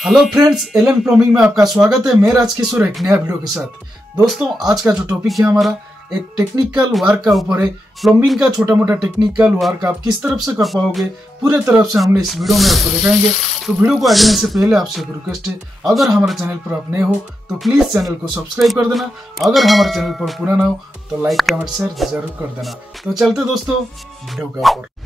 Hello friends, LN plumbing में आपका स्वागत है। मैं राज किशोर एक नया वीडियो के साथ। दोस्तों, आज का जो टॉपिक है हमारा एक टेक्निकल वर्क का ऊपर है। प्लम्बिंग का छोटा मोटा टेक्निकल वर्क आप किस तरफ से कर पाओगे, पूरे तरफ से हमने इस वीडियो में आपको दिखाएंगे। तो वीडियो को आगे से पहले आपसे एक रिक्वेस्ट है, अगर हमारे चैनल पर आप नए हो तो प्लीज चैनल को सब्सक्राइब कर देना। अगर हमारे चैनल पर पुराना हो तो लाइक कमेंट शेयर जरूर कर देना। तो चलते दोस्तों वीडियो के ऊपर।